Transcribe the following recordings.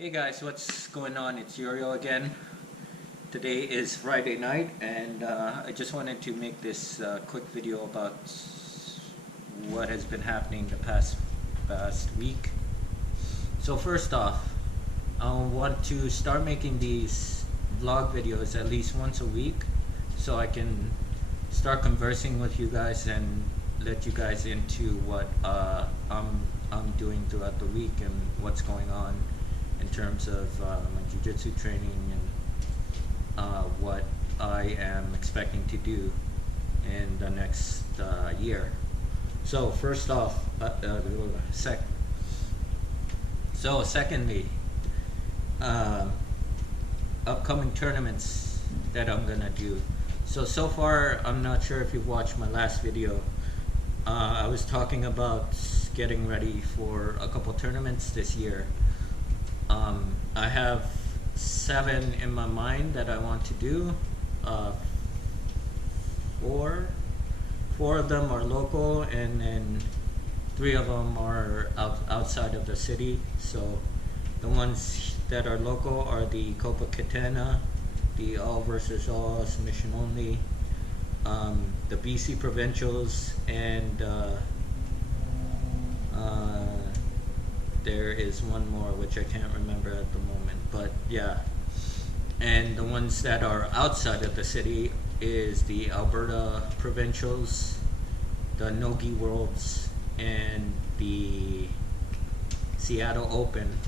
Hey guys, what's going on? It's Uriel again. Today is Friday night and I just wanted to make this quick video about what has been happening the past week. So first off, I want to start making these vlog videos at least once a week so I can start conversing with you guys and let you guys into what I'm doing throughout the week and what's going on in terms of my jiu-jitsu training and what I am expecting to do in the next year. So first off, secondly, upcoming tournaments that I'm gonna do. So far, I'm not sure if you watched my last video. I was talking about getting ready for a couple tournaments this year. I have 7 in my mind that I want to do. 4 of them are local, and then 3 of them are outside of the city. So the ones that are local are the Copa Katana, the all versus all submission only, the BC provincials, and there is one more which I can't remember at the moment, but yeah. And the ones that are outside of the city is the Alberta provincials, the Nogi Worlds, and the Seattle Open.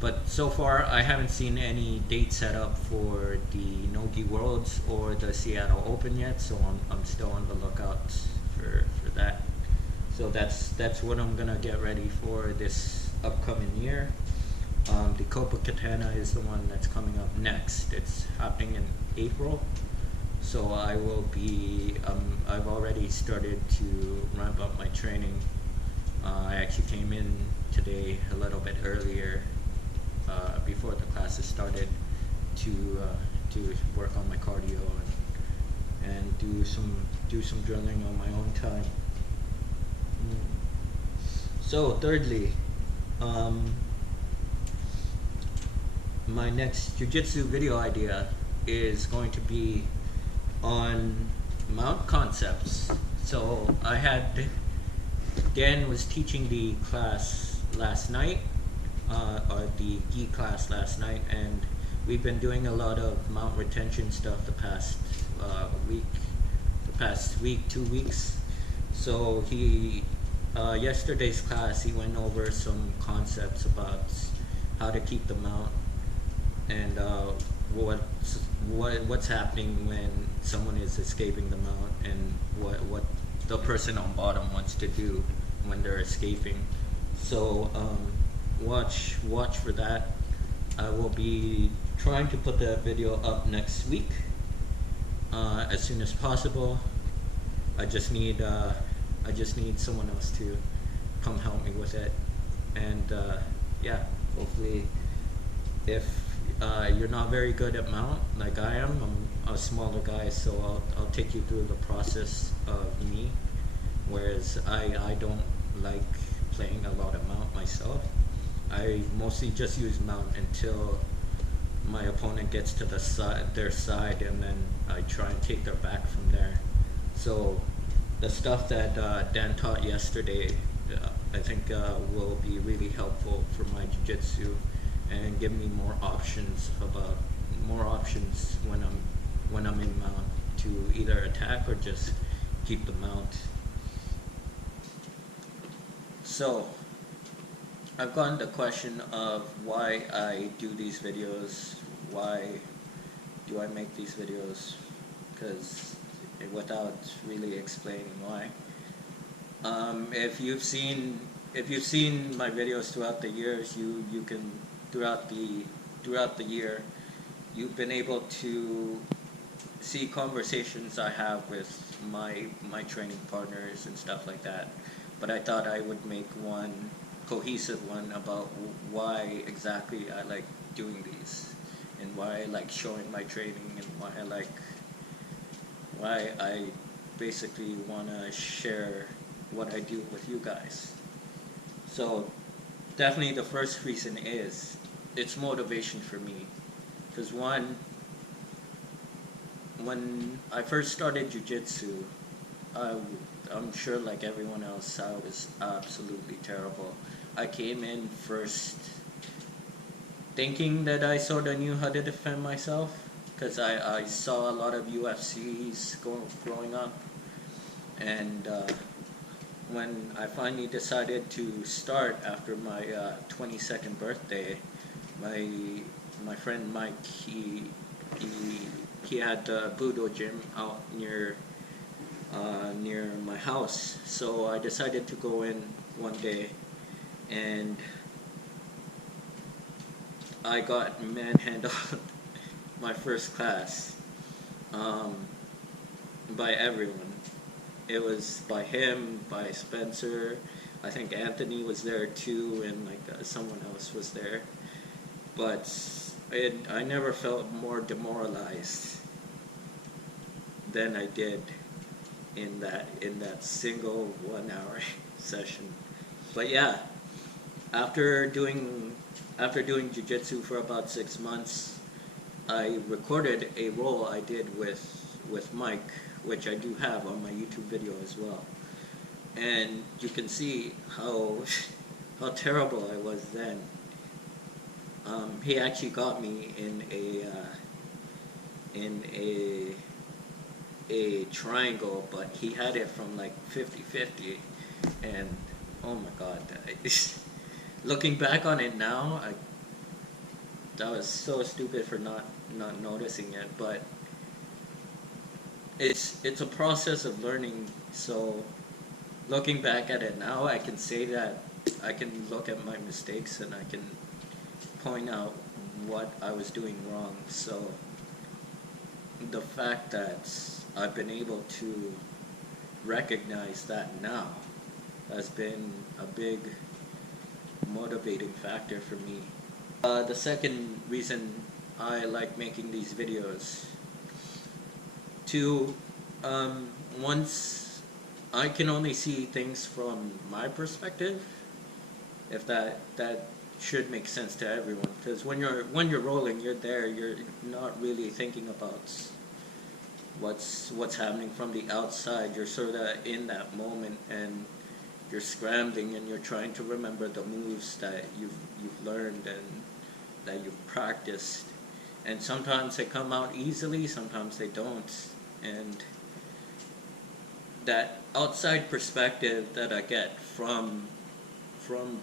But so far I haven't seen any date set up for the Nogi Worlds or the Seattle Open yet, so I'm still on the lookout for that. So that's what I'm gonna get ready for this upcoming year. The Copa Katana is the one that's coming up next. It's happening in April. So I will be, I've already started to ramp up my training. I actually came in today a little bit earlier before the classes started to work on my cardio and do some drilling on my own time. So thirdly, my next jiu-jitsu video idea is going to be on mount concepts. So Dan was teaching the class last night, or the gi class last night, and we've been doing a lot of mount retention stuff the past week, 2 weeks. So yesterday's class, he went over some concepts about how to keep the mount and what's happening when someone is escaping the mount, and what the person on bottom wants to do when they're escaping. So watch for that. I will be trying to put that video up next week as soon as possible. I just need someone else to come help me with it, and yeah, hopefully, if you're not very good at mount like I am, I'm a smaller guy, so I'll take you through the process of me, whereas I don't like playing a lot of mount myself. I mostly just use mount until my opponent gets to their side, and then I try and take their back from there. So the stuff that Dan taught yesterday, I think will be really helpful for my jiu-jitsu and give me more options when I'm in mount to either attack or just keep the mount. So I've gotten the question of why I do these videos, why do I make these videos, because without really explaining why. If you've seen my videos throughout the years, you can throughout the year, you've been able to see conversations I have with my training partners and stuff like that. But I thought I would make one cohesive one about why exactly I like doing these, and why I like showing my training, and why I basically want to share what I do with you guys. So definitely the first reason is it's motivation for me. Because when I first started jiu-jitsu, I, I'm sure like everyone else, I was absolutely terrible. I came in first thinking that I sort of knew how to defend myself because I saw a lot of UFCs growing up. And when I finally decided to start after my 22nd birthday, my my friend Mike, he he had a Budo gym out near my house. So I decided to go in one day, and I got manhandled my first class um, by everyone. It was by him, by Spencer. I think Anthony was there too, and like someone else was there. But I never felt more demoralized than I did in that single 1 hour session. But yeah, after doing after doing jiu-jitsu for about 6 months, I recorded a roll I did with Mike, which I do have on my YouTube video as well. And you can see how how terrible I was then. He actually got me in a triangle, but he had it from like 50-50, and oh my god, looking back on it now, that was so stupid for not noticing it, but it's a process of learning. So looking back at it now, I can say that I can look at my mistakes and I can point out what I was doing wrong. So the fact that I've been able to recognize that now has been a big motivating factor for me. The second reason I like making these videos, to once I can only see things from my perspective, if that should make sense to everyone, because when you're rolling, you're there, you're not really thinking about what's happening from the outside. You're sort of in that moment, and you're scrambling, and you're trying to remember the moves that you've learned and that you've practiced. And sometimes they come out easily, sometimes they don't. And that outside perspective that I get from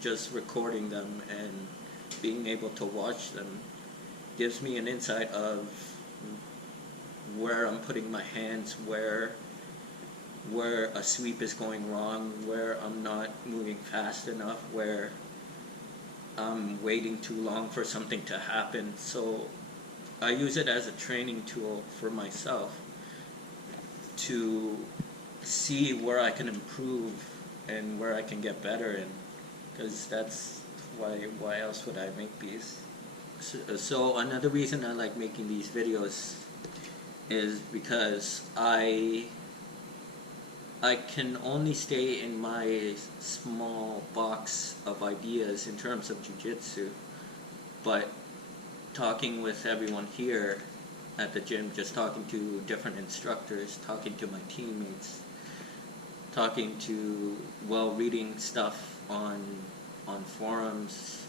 just recording them and being able to watch them gives me an insight of where I'm putting my hands, where a sweep is going wrong, where I'm not moving fast enough, where I'm waiting too long for something to happen. So I use it as a training tool for myself to see where I can improve and where I can get better in, because that's why else would I make these? So another reason I like making these videos is because I can only stay in my small box of ideas in terms of jiu-jitsu, but talking with everyone here at the gym, just talking to different instructors, talking to my teammates, talking to, well, reading stuff on forums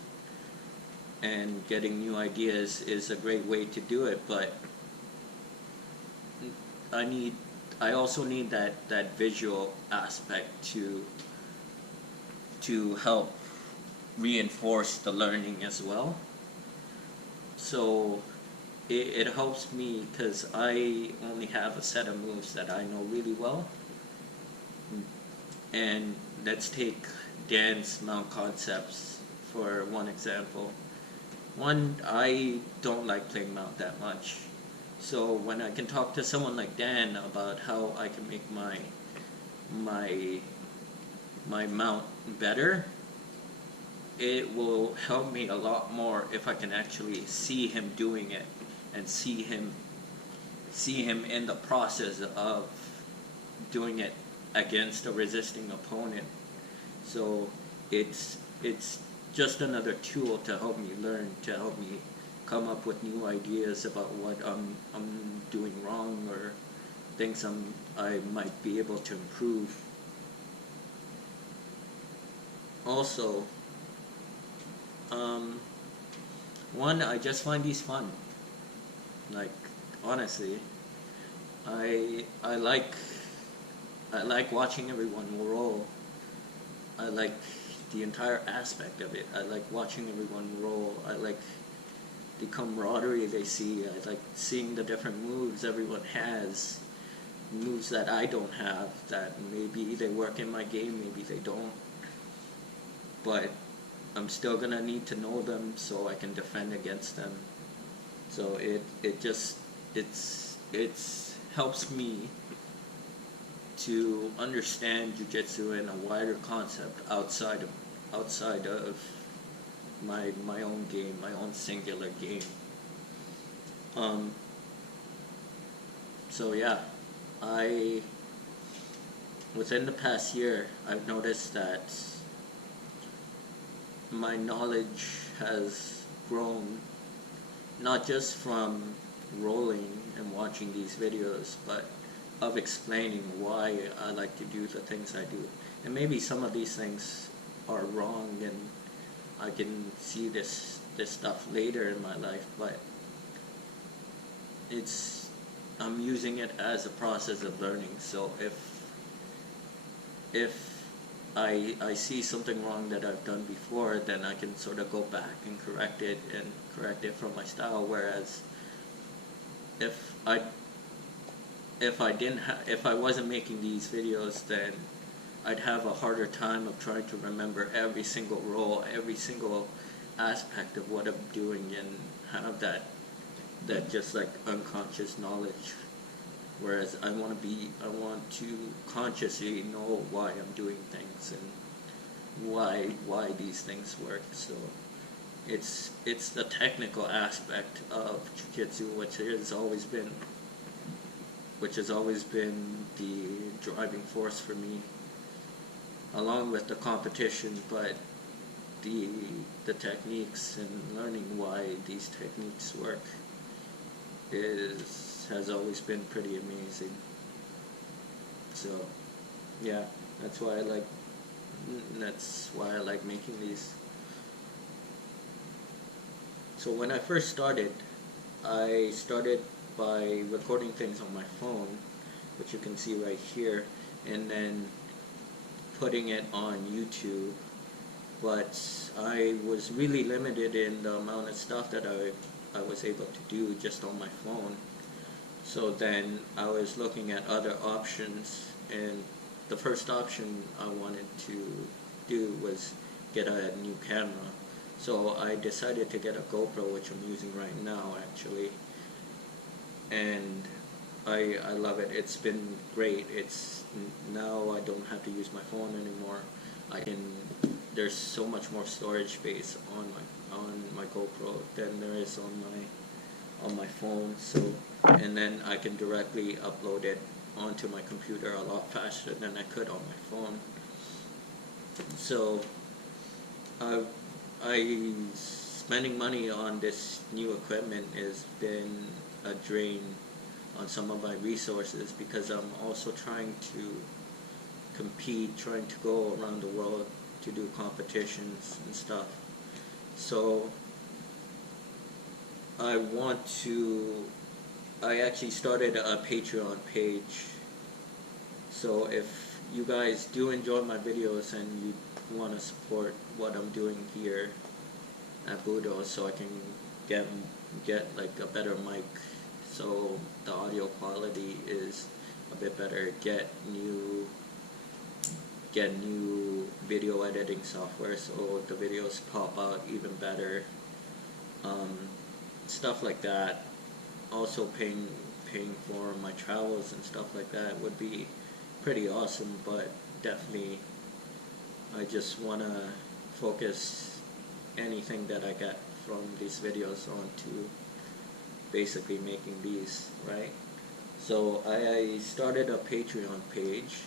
and getting new ideas is a great way to do it. But I also need that visual aspect to help reinforce the learning as well. So it helps me because I only have a set of moves that I know really well. And let's take Dan's mount concepts for one example. One, I don't like playing mount that much. So when I can talk to someone like Dan about how I can make my mount better, it will help me a lot more if I can actually see him doing it and see him in the process of doing it against a resisting opponent. So it's just another tool to help me learn, to help me come up with new ideas about what I'm doing wrong, or things I might be able to improve. Also, one, I just find these fun. Like, honestly, I like watching everyone roll. I like the entire aspect of it. I like watching everyone roll. I like the camaraderie they see. I like seeing the different moves everyone has, moves that I don't have, that maybe they work in my game, maybe they don't. But I'm still gonna need to know them so I can defend against them. So it's helps me to understand jiu-jitsu in a wider concept outside of my own game, my own singular game. So yeah, within the past year, I've noticed that my knowledge has grown, not just from rolling and watching these videos, but of explaining why I like to do the things I do. And maybe some of these things are wrong, and I can see this stuff later in my life, but I'm using it as a process of learning. So if I see something wrong that I've done before, then I can sort of go back and correct it from my style. Whereas if I wasn't making these videos, then I'd have a harder time of trying to remember every single roll, every single aspect of what I'm doing, and have that just like unconscious knowledge. Whereas I want to consciously know why I'm doing things and why these things work. So it's the technical aspect of jiu-jitsu, which has always been the driving force for me, along with the competition. But the techniques and learning why these techniques work has always been pretty amazing. So yeah, that's why I like making these. So when I first started, I started by recording things on my phone, which you can see right here, and then putting it on YouTube. But I was really limited in the amount of stuff that I was able to do just on my phone. So then I was looking at other options, and the first option I wanted to do was get a new camera. So I decided to get a GoPro, which I'm using right now actually, and I love it. It's been great. Now I don't have to use my phone anymore. There's so much more storage space on my GoPro than there is on my phone. So, and then I can directly upload it onto my computer a lot faster than I could on my phone. So spending money on this new equipment has been a drain on some of my resources, because I'm also trying to compete, trying to go around the world to do competitions and stuff. So I actually started a Patreon page. So if you guys do enjoy my videos and you want to support what I'm doing here at Budo, so I can get like a better mic, so the audio quality is a bit better, get new video editing software so the videos pop out even better, stuff like that. Also paying for my travels and stuff like that would be pretty awesome, but definitely I just want to focus anything that I get from these videos onto basically making these, right? So I started a Patreon page.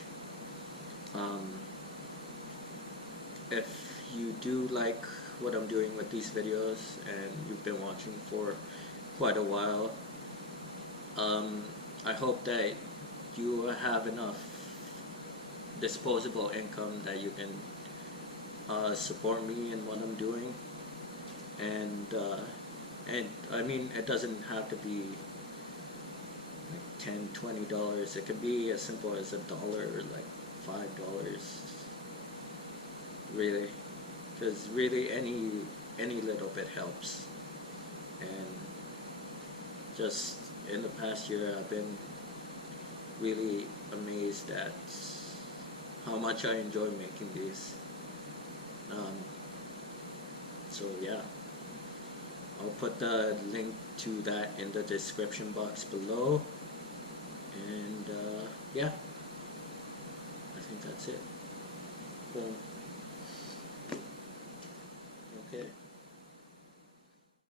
If you do like what I'm doing with these videos, and you've been watching for quite a while. I hope that you have enough disposable income that you can support me in what I'm doing, and I mean, it doesn't have to be like $10, $20. It could be as simple as $1, like $5, really, because really any little bit helps. And just in the past year, I've been really amazed at how much I enjoy making these. So yeah, I'll put the link to that in the description box below. And yeah, I think that's it. Boom.